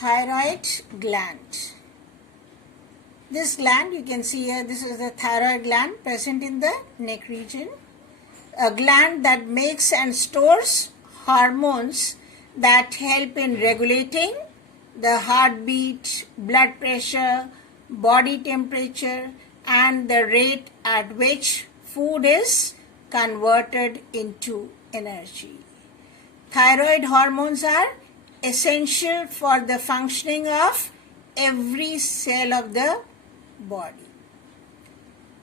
Thyroid gland. This gland, you can see here, this is the thyroid gland present in the neck region. A gland that makes and stores hormones that help in regulating the heartbeat, blood pressure, body temperature, and the rate at which food is converted into energy. Thyroid hormones are essential for the functioning of every cell of the body.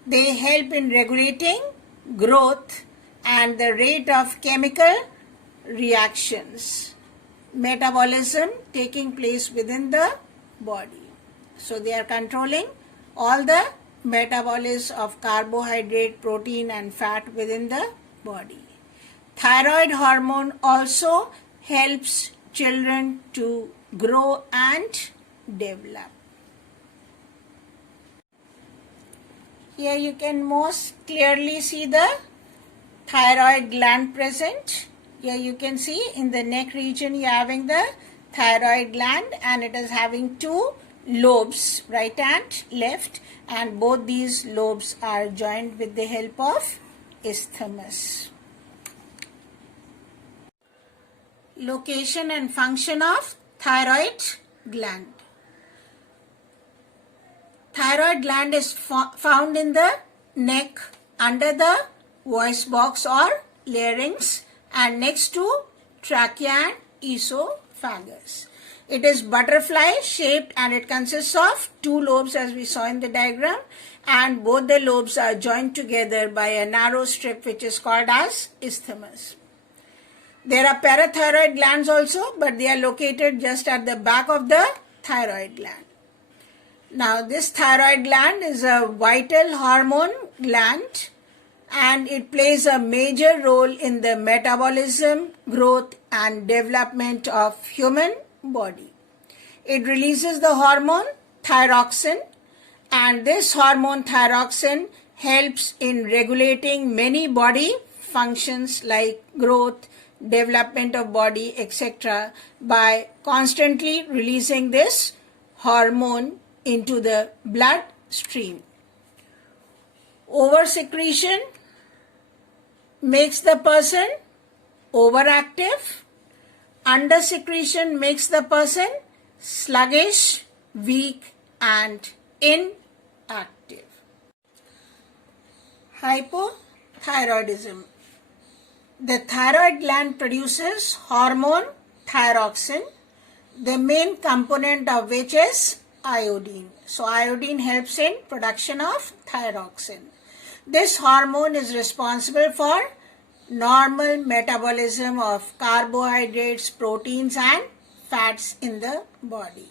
They help in regulating growth and the rate of chemical reactions, metabolism taking place within the body. So they are controlling all the metabolism of carbohydrate, protein and fat within the body. Thyroid hormone also helps children to grow and develop. Here you can most clearly see the thyroid gland present. Here you can see in the neck region you are having the thyroid gland, and it is having two lobes, right and left, and both these lobes are joined with the help of isthmus. Location and function of thyroid gland. Thyroid gland is found in the neck, under the voice box or larynx, and next to trachea and esophagus. It is butterfly shaped and it consists of two lobes as we saw in the diagram, and both the lobes are joined together by a narrow strip which is called as isthmus. There are parathyroid glands also, but they are located just at the back of the thyroid gland. Now this thyroid gland is a vital hormone gland, and it plays a major role in the metabolism, growth and development of human body. It releases the hormone thyroxine, and this hormone thyroxine helps in regulating many body functions like growth, development of body, etc. by constantly releasing this hormone into the blood stream. Oversecretion makes the person overactive. Undersecretion makes the person sluggish, weak and inactive. Hypothyroidism. The thyroid gland produces hormone thyroxine, the main component of which is iodine. So iodine helps in production of thyroxine. This hormone is responsible for normal metabolism of carbohydrates, proteins and fats in the body.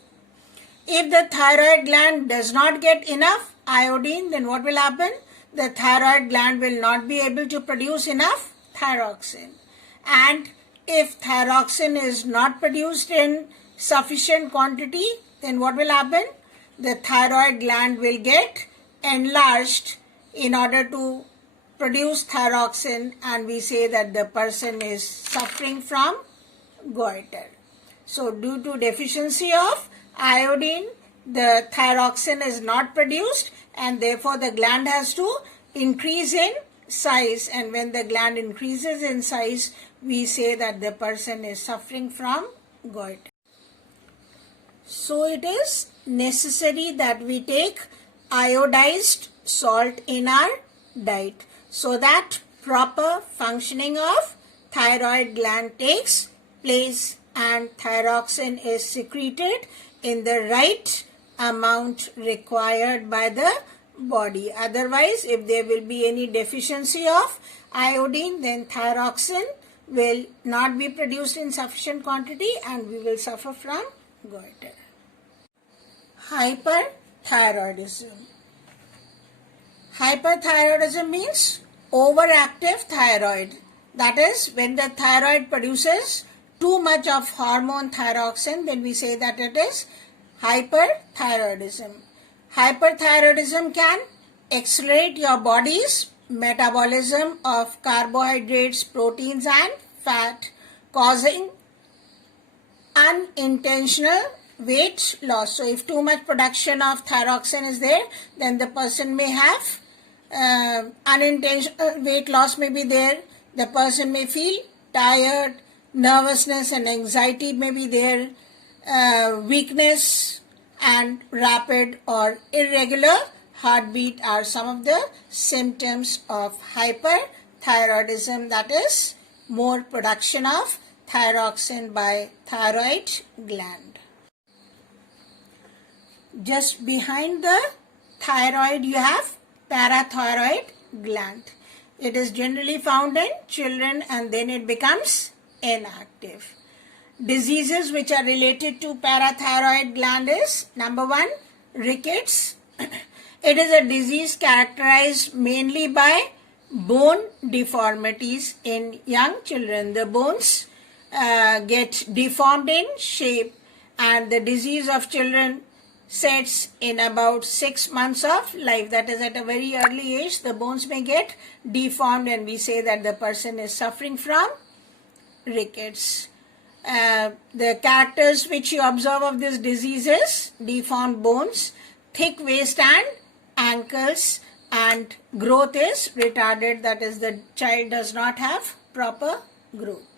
If the thyroid gland does not get enough iodine, then what will happen? The thyroid gland will not be able to produce enough thyroxine. And if thyroxine is not produced in sufficient quantity, then what will happen? The thyroid gland will get enlarged in order to produce thyroxine, and we say that the person is suffering from goiter. So due to deficiency of iodine, the thyroxine is not produced, and therefore the gland has to increase in size, and when the gland increases in size, we say that the person is suffering from goiter. So it is necessary that we take iodized salt in our diet so that proper functioning of thyroid gland takes place and thyroxine is secreted in the right amount required by the body. Otherwise, if there will be any deficiency of iodine, then thyroxine will not be produced in sufficient quantity and we will suffer from goiter. Hyperthyroidism. Hyperthyroidism means overactive thyroid. That is, when the thyroid produces too much of hormone thyroxine, then we say that it is hyperthyroidism. Hyperthyroidism can accelerate your body's metabolism of carbohydrates, proteins and fat, causing unintentional weight loss. So if too much production of thyroxine is there, then the person may have unintentional weight loss may be there. The person may feel tired, nervousness and anxiety may be there, weakness and rapid or irregular heartbeat are some of the symptoms of hyperthyroidism, that is more production of thyroxine by thyroid gland. Just behind the thyroid you have parathyroid gland. It is generally found in children and then it becomes inactive. Diseases which are related to parathyroid gland is number 1, rickets. It is a disease characterized mainly by bone deformities in young children. The bones get deformed in shape and the disease of children sets in about 6 months of life. That is, at a very early age the bones may get deformed and we say that the person is suffering from rickets. The characters which you observe of this disease is deformed bones, thick waist and ankles, and growth is retarded, that is the child does not have proper growth.